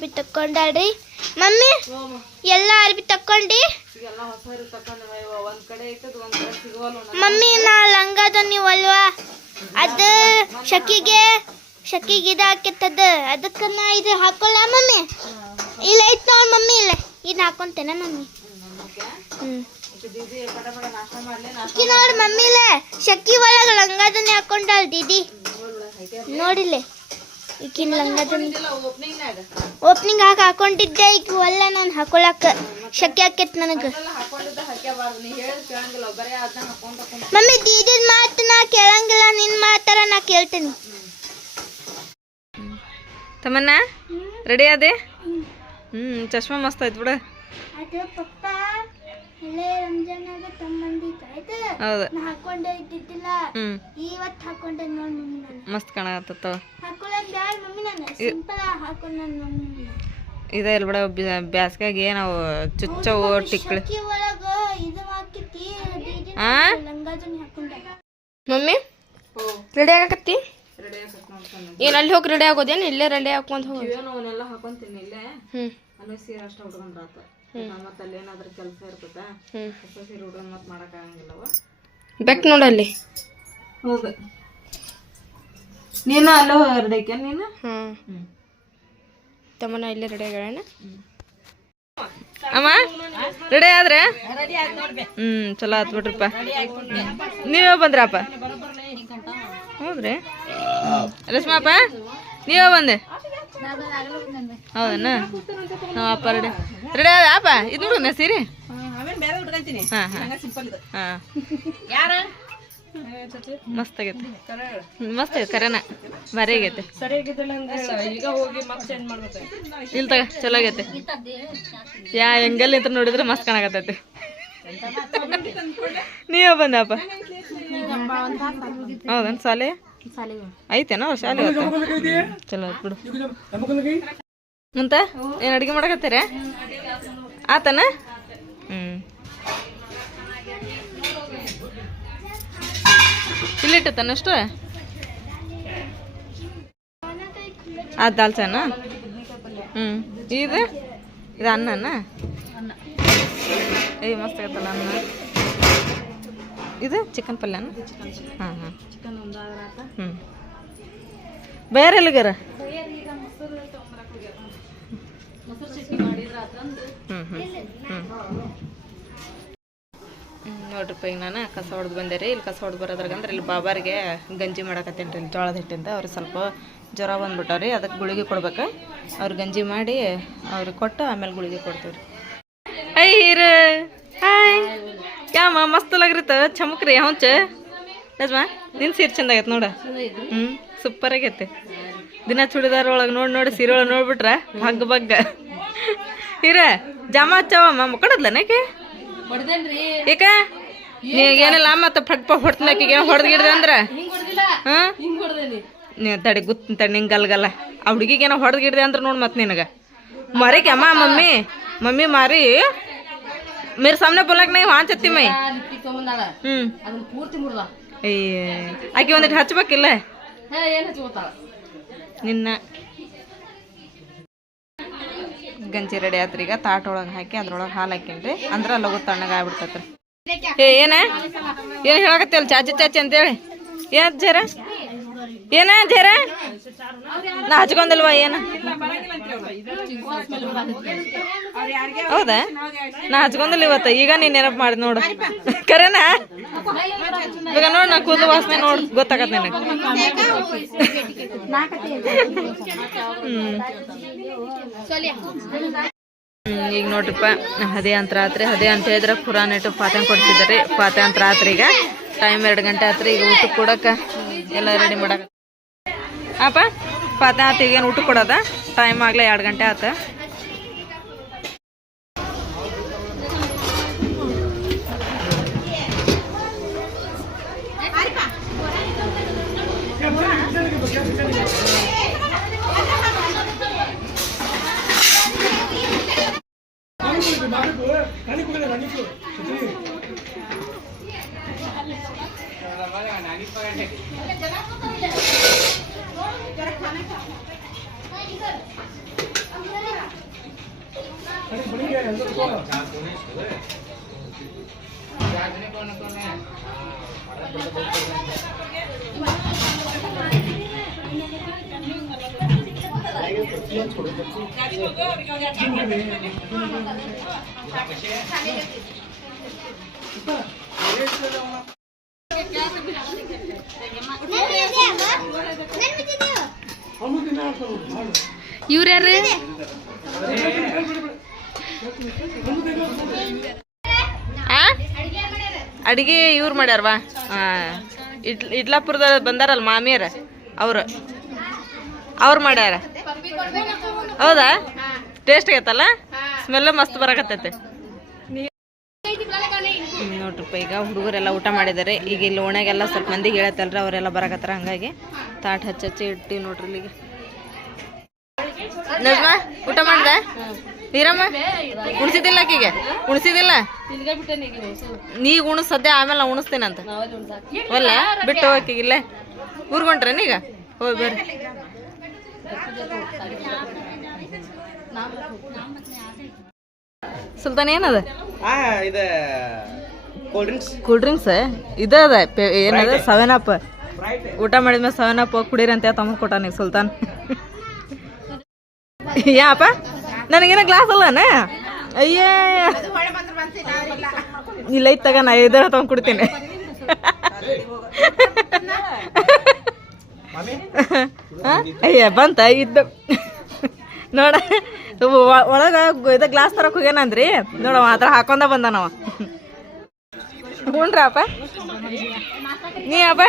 ಅರ್ಬಿ ತಕ್ಕೊಂಡಾಳ್ರಿ ಮಮ್ಮಿ ಎಲ್ಲ ಅರ್ಬಿ ತಕ್ಕೊಂಡಿ. ಮಮ್ಮಿ ನಾ ಲಂಗದ ನೀವಲ್ವಾ ಅದು ಶಕಿಗೆ ಶಕಿಗೆ ಇದು ಹಾಕಿತ್ತದ ಅದಕ್ಕೆ ನಾ ಇದು ಹಾಕೋಲ್ಲ ಮಮ್ಮಿ? ಇಲ್ಲ ಐತ್ ನೋಡ್ ಮಮ್ಮಿ ಇಲ್ಲ. ಇದು ಹಾಕೊಂತೇನ ಮಮ್ಮಿ? ಅಕ್ಕಿ ನೋಡ್ ಮಮ್ಮಿ ಇಲ್ಲ. ಶಕ್ಕಿ ಒಳಗ ಲಂಗದನ್ನೇ ಹಾಕೊಂಡಾಳ ದೀದಿ. ನೋಡಿಲ್ಲ ಈಕಿನ ಓಪನಿಂಗ್ ಹಾಕಿ ಹಾಕೊಂಡಿದ್ದೆ ಈಗ ಒಲ್ಲ ನಾನು ಹಾಕೊಳಕ ಶಕ್ಯ ಹಾಕೈತ್ ನನಗೆ. ಮಮ್ಮಿ ದೀದಿದ ಮಾತು ನಾ ಕೇಳಂಗಿಲ್ಲ ನಿನ್ ಮಾತಾರ ನಾ ಕೇಳ್ತೀನಿ. ತಮ್ಮನ್ನ ರೆಡಿ ಅದೇ ಹ್ಮ್. ಚಶ್ಮಾ ಮಸ್ತ್ ಆಯ್ತು ಬಿಡು. ಅದು ಪಪ್ಪ ಹಳೆ ರಂಜಾನಾಗ ತಮ್ಮಂದಿತ್ತು ಆಯ್ತು? ಹೌದು. ನಾ ಹಾಕೊಂಡೆ ಇದ್ದಿದ್ದಿಲ್ಲ. ಇವತ್ತು ಹಾಕೊಂಡೆ ನೋಡಿ ಮಮ್ಮಿ ನಾನು. ಮಸ್ತ್ ಕಾಣಕತ್ತ ಹಾಕೊಳ್ಳೋದು ಮಮ್ಮಿ ನಾನು? ಸಿಂಪಲ್ ಹಾಕೊಂಡ್ ನಾನು ಮಮ್ಮಿ ಇದೇ ಇಲ್ಲ ಬಿಡ ಬ್ಯಾಸ್ಗಾಗಿ ನಾವು ಚುಚ್ಚವು ಟಿಕ್ಳು. ಒಳಗ ಇದು ಹಾಕಿತಿ ದೀದಿ ಆ? ಲಂಗಾಜನ್ ಹಾಕೊಂಡೆ. ಮಮ್ಮಿ ರೆಡಿ ಆಗಕತ್ತಿ? ಏನ್ ಅಲ್ಲಿ ಹೋಗಿ ರೆಡಿ ಆಗೋದೇನು? ಇಲ್ಲೇ ರೆಡಿ ಹಾಕೊಂಡ್ ಹೋಗಿ ಏನು ಅವನ್ನೆಲ್ಲ ಹಾಕೊಂತೀನಿ ಇಲ್ಲೇ? ಹ್ಮ್. ಅಲ್ಲೇ ಸೀರೆ ಅಷ್ಟ ಉಟ್ಕೊಂಡ್ರಾತ ಮತ್ತೆ ಅಲ್ಲಿ ಏನಾದ್ರೂ ಕೆಲಸ ಇರ್ತದ ಹೊಸ ಸೀರೆ ಮತ್ತೆ ಬೆಕ್ ನೋಡಲ್ಲಿ ಹೌದು ನೀನು ಅಲ್ಲೋ ಎರಡಕ್ಕೆ ನೀನು? ತಮ್ಮನ ಇಲ್ಲೇ ರೆಡಿ ಅಮ್ಮ ರೆಡಿ ಆದ್ರೆ? ಹ್ಮ್ ಚಲೋ ಆತ್ ಬಿಡ್ರಪ್ಪ. ನೀವೇ ಬಂದ್ರಪ್ಪ. ಹೌದ್ರಿ? ರಶ್ಮಪ್ಪ ನೀವೇ ಬಂದೆ? ಹೌದಣ್ಣ ನಾವು ಅಪ್ಪ ರೆಡಿ. ರೆಡಿ ಅದ ಅಪ್ಪ ಇದು ನೋಡು ಸೀರೆ. ಹಾಂ ಹಾಂ ಹಾಂ. ಮಸ್ತ್ ಆಗೈತೆ. ಮಸ್ತ್ ಆಗೈತೆ ಕರೆನ. ಭಾರಿ ಆಗೈತೆ. ಇಲ್ಲ ತಗ ಚಲೋ ಆಗೈತೆ. ಯಾ ಹೆಂಗಲ್ಲಿ ಅಂತ ನೋಡಿದ್ರೆ ಮಸ್ತ್ ಕಾಣಕತ್ತೈತಿ. ನೀವೇ ಬಂದಪ್ಪ. ಹೌದನ್ ಶಾಲೆ ಐತೇನೋ ಶಾಲೆ? ಚಲೋ ಬಿಡು. ಮುಂತ? ಏನು ಅಡುಗೆ ಮಾಡಕತ್ತೀರ? ಆತನ? ಹ್ಞೂ ಇಲ್ಲಿಟ್ಟತನ ಅಷ್ಟು? ಆ ದಾಲ್ ಚಾನ ಹ್ಞೂ ಇದು? ಇದು ಅನ್ನನ? ಏ ಮಸ್ತ್ ಆಗತ್ತಲ್ಲ ಅನ್ನ. ಇದು ಚಿಕನ್ ಪಲ್ಯನ? ಹಾಂ ಹಾಂ. ಹ್ಞೂ ಬೇರೆ ಎಲ್ಲಿಗಾರ? ಹ್ಞೂ ಹ್ಞೂ ಹ್ಞೂ ನೋಡ್ರಿಪ್ಪ ಈಗ ನಾನು ಕಸ ಹೊಡೆದು ಬಂದೆ ರೀ. ಇಲ್ಲಿ ಕಸ ಹೊಡೆದು ಬರೋದ್ರಾಗಂದ್ರೆ ಇಲ್ಲಿ ಬಾಬಾರಿಗೆ ಗಂಜಿ ಮಾಡಕತ್ತೇನೆ ರೀ ಇಲ್ಲಿ ಜೋಳದ ಹಿಟ್ಟಿಂದ ಅವ್ರಿಗೆ ಸ್ವಲ್ಪ ಜ್ವರ ಬಂದ್ಬಿಟ್ಟವ್ರಿ. ರೀ ಅದಕ್ಕೆ ಗುಳಿಗೆ ಕೊಡ್ಬೇಕು. ಅವ್ರು ಗಂಜಿ ಮಾಡಿ ಅವ್ರಿಗೆ ಕೊಟ್ಟು ಆಮೇಲೆ ಗುಳಿಗೆ ಕೊಡ್ತೀವಿ ರೀ ಐ ಹಾಯ್ ಯಾಮ ಮಸ್ತ್ ಲಗ್ರಿತ ಚಮಕ್ರಿ ಹೌಚ ಯಜಮಾ ನಿನ್ ಸೀರೆ ಚಂದ ಆಗೈತೆ ನೋಡ. ಹ್ಞೂ ಸೂಪರ್ ಆಗೈತೆ. ದಿನ ಚೂಡಿದಾರ ಒಳಗೆ ನೋಡಿ ನೋಡಿ ಸೀರೆ ಒಳಗೆ ನೋಡ್ಬಿಟ್ರ ಬಗ್. ಬಗ್ಗ ಹೀರ ಜಾಮ ಹಚ್ಚವಮ್ಮ ಮುಕ್ಕಡದ್ಲನೇಕೆ ಏಕ ಏನಿಲ್ಲ ಮತ್ತೆ ಫಟ್ ಪಟ್ ಹೊಡ್ತನಕಿಗೆ ಹೊಡೆದ್ ಗಿಡ್ದೆ ಅಂದ್ರ? ಹಾಂ? ತಡಿ ಗುತ್ ತಡಿ ನಿಂಗೆ ಗಲ್ಗಲ್ಲ ಆ ಹುಡುಗಿಗೆ ಏನೋ ಹೊಡೆದ್ ಗಿಡ್ದೆ ಅಂದ್ರೆ ನೋಡಿ ಮತ್ತೆ ನಿನಗೆ. ಮರಿಕೆ ಅಮ್ಮ ಮಮ್ಮಿ. ಮಮ್ಮಿ ಮಾರಿ ಮೇರೆ ಸಾಮನೆ ಬೋಲಾಕ್ ನೈ ವಾಂಚತ್ತಿ ಮೈ ಹ್ಮ್ ಅಯ್ಯ ಆಕಿ ಒಂದಿಟ್ಟು ಹಚ್ಬೇಕಿಲ್ಲ ನಿನ್ನ ಗಂಜಿ ರೆಡಿ ಆತ್ರಿ ಈಗ ತಾಟ ಒಳಗೆ ಹಾಕಿ ಅದ್ರೊಳಗೆ ಹಾಲು ಹಾಕಿನ್ರಿ ಅಂದ್ರೆ ಲಗು ತಣ್ಣಗೆ ಆಗ್ಬಿಡ್ತತ್ರಿ ಏ ಏನ ಏನು ಹೇಳಕತ್ತಿಲ್ಲ ಚಾಚಿ ಚಾಚಿ ಅಂತೇಳಿ ಏನು ಜರ ಏನ ಅಂತೀರ? ನಾ ಹಚ್ಕೊಂಡಲ್ವ ಏನ? ಹೌದಾ? ನಾ ಹಚ್ಕೊಂಡಲ್ ಇವತ್ತ, ಈಗ ನೀನ್ ನೆನಪು ಮಾಡಿ ನೋಡು. ಕರೆನಾ? ಈಗ ನೋಡ್ ನಾ ಕೂದಲು ವಾಸನೆ ನೋಡ್ ಗೊತ್ತಾಗತ್ತೆ ನನಗೆ. ಈಗ ನೋಡ್ರಿಪ್ಪ ಅದೇ ಅಂತ ರಾತ್ರಿ ಹದೇ ಅಂತ ಹೇಳಿದ್ರೆ ಪುರಾಣ ಇಟ್ಟು ಪಾತ್ರೆ ಕೊಡ್ತಿದ್ದಾರೆ ಪಾತ್ಯ ಅಂತ ರಾತ್ರಿ ಈಗ ಟೈಮ್ ಎರಡು ಗಂಟೆ ಆತ್ರಿ, ಈಗ ಊಟ ಕೊಡಕ್ಕ ಎಲ್ಲ ರೆಡಿ ಮಾಡಕ ಅಪ್ಪ ಪಾತ್ರೆ ಆತ ಈಗೇನು ಊಟ ಕೊಡೋದ? ಟೈಮ್ ಆಗಲೇ ಎರಡು ಗಂಟೆ ಆತ. ಇವ್ರು ಯಾರು ಆ ಅಡಿಗೆ ಇವ್ರು ಮಾಡ್ಯಾರವಾ? ಹಾಂ ಇಡ್, ಇಡ್ಲಾಪುರದ ಬಂದಾರಲ್ಲ ಮಾಮಿಯರ, ಅವರು. ಅವ್ರು ಮಾಡ್ಯಾರ. ಹೌದಾ? ಟೇಸ್ಟ್ ಆಗತ್ತಲ್ಲ ಸ್ಮೆಲ್ ಮಸ್ತ್ ಬರಕತ್ತೈತೆ. ನೋಡ್ರಿಪ್ಪ, ಈಗ ಹುಡುಗರೆಲ್ಲ ಊಟ ಮಾಡಿದ್ದಾರೆ ಈಗ ಇಲ್ಲಿ ಓಣ್ಯಾಗೆಲ್ಲ ಸ್ವಲ್ಪ ಮಂದಿಗೆ ಹೇಳತ್ತಲ್ರಿ, ಅವರೆಲ್ಲ ಬರಕತ್ತಾರ. ಹಂಗಾಗಿ ತಾಟ್ ಹಚ್ಚಿ ಹಚ್ಚಿ ಇಟ್ಟಿ ನೋಡ್ರಿ ಇಲ್ಲಿಗೆ. ನಜ್ಮಾ ಊಟ ಮಾಡ್ದೆ? ನೀರಮ್ಮ? ಉಣಿಸಿದಿಲ್ಲ ಆಕಿಗೆ? ಉಣಿಸಿದಿಲ್ಲ ನೀ ಉಣಸ್ ಸದ್ಯ ಆಮೇಲೆ ಉಣಿಸ್ತೇನಂತ. ಒಲ್ಲ ಬಿಟ್ಟು ಆಕಿಗೆ ಇಲ್ಲೇ. ಊರ್ಗೊಂಡ್ರೇನ ಈಗ? ಹೋಗಿ ಬರ್ರಿ. ಸುಲ್ತಾನ್ ಏನದ? ಕೂಲ್ ಡ್ರಿಂಕ್ಸ್ ಇದ ಅದ ಏನದ? ಸೆವೆನ್ ಅಪ್ ಊಟ ಮಾಡಿದ್ಮೇಲೆ ಸೆವೆನ್ ಅಪ್ ಕುಡೀರಿ ಅಂತ ತಮ್ಮ ನೀವು ಸುಲ್ತಾನ್. ಯಾಪ ನನಗೇನ ಗ್ಲಾಸ್ ಅಲ್ಲನ? ಅಯ್ಯೇ. ಇಲ್ಲ ಐತ್ ತಗ, ನಾ ಇದರ ತಗೊಂಡ್ ಕುಡ್ತೀನಿ? ಅಯ್ಯ, ಬಂತ, ಇದ್ದ. ನೋಡ ಒಳಗ ಇದ ಗ್ಲಾಸ್ ತರಕ್ ಹೋಗ್ಯಾನಂದ್ರಿ? ನೋಡವ ಮಾತ್ರ ಹಾಕೊಂಡ ಬಂದಾನವ ಅಪ್ಪ ನೀ, ಅಪ್ಪ?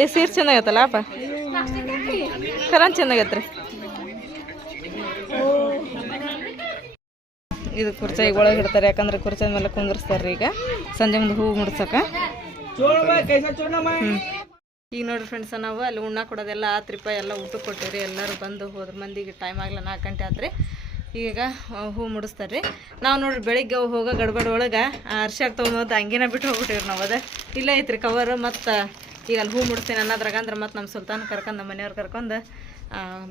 ಏ, ಸೀರೆ ಚೆನ್ನಾಗತ್ತಲ್ಲ ಅಪ್ಪ? ಕರನ್ ಚೆನ್ನಾಗೈತ್ರಿ. ಇದು ಕುರ್ಚಿ ಒಳಗೆ ಇಡ್ತಾರೆ ಯಾಕಂದ್ರೆ ಕುರ್ಚಿ ಮೇಲೆ ಕುಂದಿರ್ಸ್ತಾರ್ರಿ ಈಗ. ಸಂಜೆ ಮುಂದೆ ಹೂವು ಮುಡ್ಸಕ. ಈಗ ನೋಡ್ರಿ ಫ್ರೆಂಡ್ಸ್ ನಾವು ಅಲ್ಲಿ ಉಣ್ಣ ಕೊಡೋದೆಲ್ಲ ಆತ್ರಿಪ ಎಲ್ಲ ಊಟ ಕೊಟ್ಟಿರಿ ಎಲ್ಲರೂ ಬಂದು ಹೋದ್ರ ಮಂದಿಗೆ ಟೈಮ್ ಆಗಲ್ಲ ನಾಲ್ಕು ಗಂಟೆ ಆತ್ರಿ. ಈಗ ಹೂ ಮುಡಿಸ್ತಾರೆ ರೀ ನಾವು ನೋಡ್ರಿ ಬೆಳಿಗ್ಗೆ ಹೋಗೋ ಗಡ್ಬಡ್ ಒಳಗೆ ಅರ್ಶಾಗ ತೊಗೊಂಬಂದು ಹಂಗೇನ ಬಿಟ್ಟು ಹೋಗ್ಬಿಟ್ಟಿವ್ರಿ ನಾವು ಅದ. ಇಲ್ಲ ಐತ್ರಿ ಕವರ್ ಮತ್ತು ಈಗ ಅಲ್ಲಿ ಹೂ ಮುಡಿಸ್ತೀನಿ ಅನ್ನೋದ್ರಾಗ ಅಂದ್ರೆ ಮತ್ತು ನಮ್ಮ ಸುಲ್ತಾನ ಕರ್ಕೊಂಡು ನಮ್ಮ ಮನೆಯವ್ರು ಕರ್ಕೊಂಡು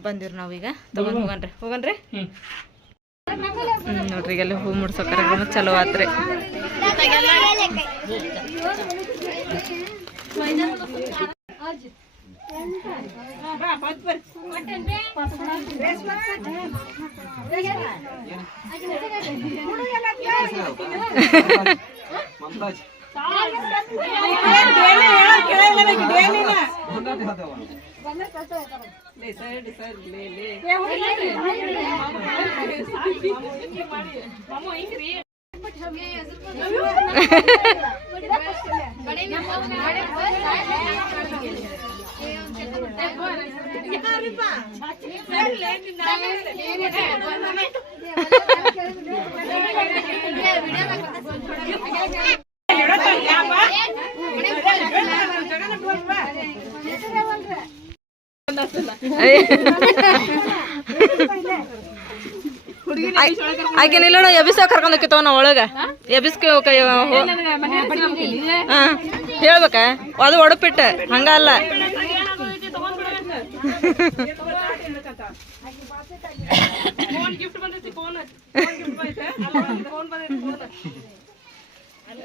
ಬಂದಿವ್ರಿ ನಾವೀಗ ತಗೊಂಡ್ ಹೋಗನ್ರಿ. ಹೋಗನ್ರಿ? ಹ್ಮ್. ನೋಡ್ರಿ ಈಗ ಅಲ್ಲಿ ಹೂ ಮುಡ್ಸೋ ಕಾರ್ಯಕ್ರಮ ಚಲೋ ಆತ್ರಿ. ಲೇ ಸೈಡ್ ಸೈಡ್ ಲೇ ಲೇ ಮಾಮೂ ಹಿಂಗ್ರಿ ಯಾಪ ಆಕೆ ನಿಲ್ಲೋಣ ಎಬಿಸ ಕರ್ಕೊಂಡು ಹೋಗಿತ್ತವ ನಾವು ಒಳಗ ಎಬಿಸ್ಕೆ ಹಾ ಹೇಳ್ಬೇಕ? ಅದು ಒಡಪಿಟ್ಟ ಹಂಗಲ್ಲ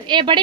ಏ ಬಡಿ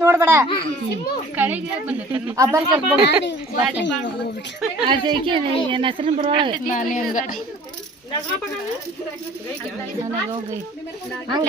ನೋಡ್ಬೇಡ ಹೆಸರಿನ ಬರೋಳ ನಾನು ಹಂಗ.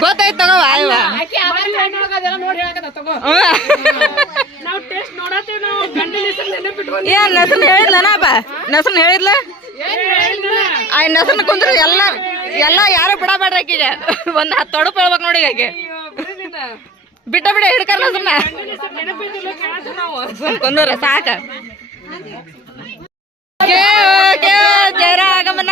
ಗೊತ್ತಾಯ್ತು ತಗೋ ಆಯ್ವ ಏನ್ ನಸನ್ ಹೇಳಿದ್ಲನಪ್ಪ ನಸನ್ ಹೇಳಿದ್ಲ ಆ ನಸನ್ ಕುಂದ್ರ ಎಲ್ಲ ಎಲ್ಲ ಯಾರು ಬಿಡಬೇಡ್ರಿ ಆಕಿಗೆ ಒಂದ್ ಹತ್ತು ತೊಡಪ್ ಹೇಳ್ಬೇಕು ನೋಡಿ ಆಕೆ. ಬಿಟ್ಟ ಬಿಡ ಹಿಡ್ಕರ ನಸನ್ನ ಸುಮ್ ಕುಂದ್ರ ಸಾಕ. ಜರ ಆಗಮನ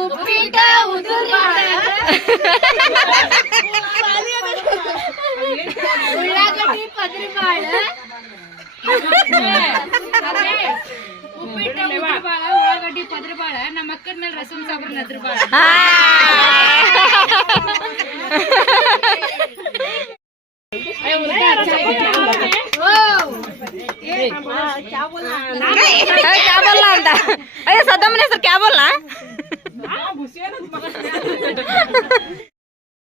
ಉಪ್ಪಿಟ ಉಳ್ಳಾಗಡ್ಡಿ ಪದ್ರಿ ಬಾಳ क्या ಉದ್ರಬಾಳ ಉಳ್ಳಾಗಡ್ಡಿ अरे ನಮ್ಮ ने ಮೇಲೆ क्या बोलना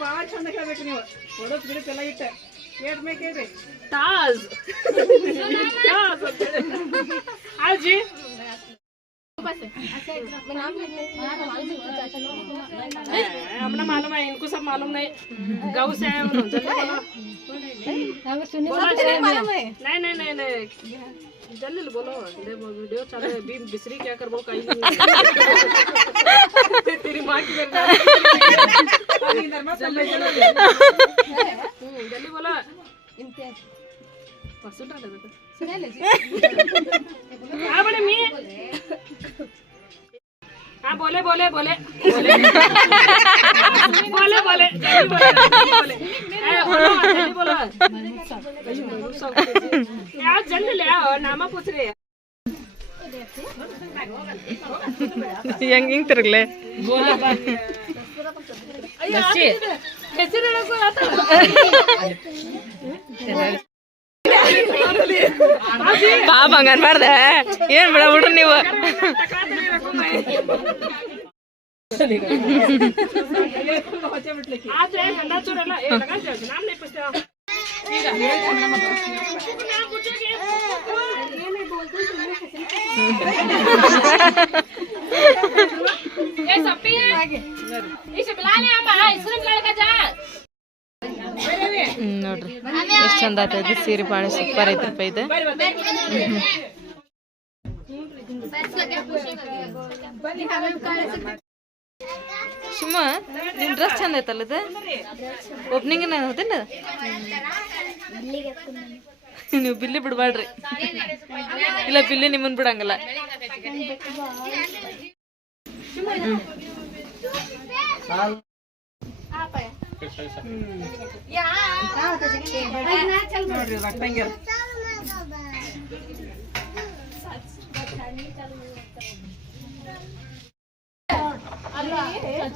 ಬಾಳ ಚಂದ ಹೇಳ್ಬೇಕು ನೀವು. ಕೊಡೋದ್ ಗಿಡಕ್ಕೆಲ್ಲ ಇಟ್ಟ. में ताज। ताज हाँ जी मालूम है इनको सब मालूम नहीं। गौ से आए नहीं नहीं नहीं। जल्दी बोलो दे वो वीडियो चल रहा है बीन बिसरी क्या कर वो कहीं तेरी माँ की जल्दी जल्दी हम्म, जल्दी बोलो पसंद डाले बेटा हाँ बड़े मी हाँ बोले बोले बोले बोले बोले बोले जल्दी बोले जल्दी बोले ए, बोलो जल्दी बोलो यार जल्दी ले आओ नामा पूछ रहे हैं ಹೆಂಗ್ ಹಿಂಗ್ ತಿರ್ಗ್ಲೆ ಹೆಸರು ಹೇಳಕ್ಕೂ ಆತ ಪಾಪ ಹಂಗ ಅನ್ಬಾರ್ದ ಏನ್ ಬಿಡ ಬಿಡ್ರಿ ನೀವು ಆದ್ರೆ ನೋಡ್ರಿ. ಎಷ್ಟು ಚಂದ ಆತೈತಿ ಸೀರೆ ಭಾಳ ಸೂಪರ್ ಐತ್ರಪ್ಪ ಇದು. ಸುಮ್ಮ ನಿನ್ ಡ್ರೆಸ್ ಚಂದ ಐತಲ್ಲ ಇದು? ಓಪನಿಂಗ್ ಹೌದಿಲ್ಲ ನೀವು ಬಿಲ್ಲಿ ಬಿಡಬಾಡ್ರಿ ಇಲ್ಲ ಬಿಲ್ಲಿ ನಿಮ್ಮನ್ ಬಿಡಂಗಿಲ್ಲ.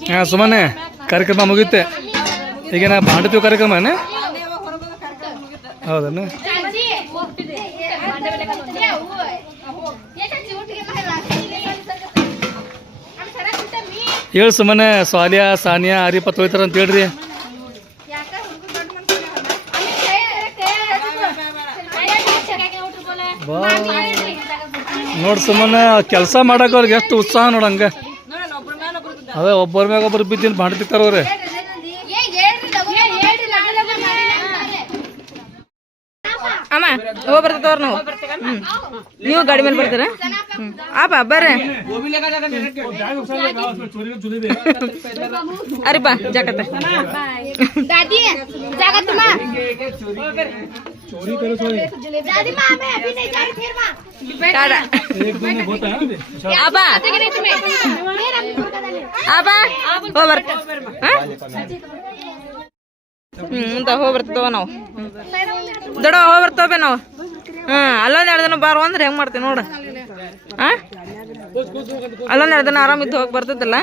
ಹಾಂ ಸುಮ್ಮನೆ ಕಾರ್ಯಕ್ರಮ ಮುಗಿಯುತ್ತೆ. ಈಗೇನ ಬಾಂಡತಿವ ಕಾರ್ಯಕ್ರಮನೇ ಹೌದನ್ನ ಹೇಳ್ ಸುಮ್ಮನೆ ಸ್ವಾಲಿಯಾ ಸಾನಿಯಾ ಹರಿಪತ್ ಹೋಯ್ತಾರ ಅಂತ ಹೇಳ್ರಿ. ನೋಡಿ ಸುಮ್ಮನೆ ಕೆಲಸ ಮಾಡಕ್ಕೆ ಅವ್ರಿಗೆ ಎಷ್ಟು ಉತ್ಸಾಹ ನೋಡಂಗ ಅದೇ ಒಬ್ಬರ ಮ್ಯಾಗ ಒಬ್ಬರು ಬಿದ್ದಿನ ಮಾಡ್ತಿರ್ತಾರ ಅವ್ರೆ. ಅಮ್ಮ ಹೋಗಿ ಬರ್ತದವ್ರ ನಾವು. ನೀವು ಗಾಡಿ ಮೇಲೆ ಬರ್ತೀರ. ಆಪ ಬರ್ರಿ. ಅರಿ ಬಾ ಜಾಕತ್ತ. दादी जागत माँ दादी माँ मैं अभी नहीं जा रही फिर माँ ಟಾಡ ಆಪ ಆಪ ಹೋಗಿ ಬರ್ತ ಹ್ಞೂ ಮುಂದೆ ಹೋಗಿ ಬರ್ತದವ ನಾವು ದೊಡ್ಡ ಹೋಗಿ ಬರ್ತವೆ ನಾವು ಹಾಂ ಅಲ್ಲೊಂದು ಎರಡು ದಿನ ಬಾರೋ ಅಂದ್ರೆ ಹೆಂಗೆ ಮಾಡ್ತೀವಿ ನೋಡು ಹಾಂ ಅಲ್ಲೊಂದು ಎರಡು ದಿನ ಆರಾಮಿದ್ದು ಹೋಗಿ ಬರ್ತದಲ್ಲ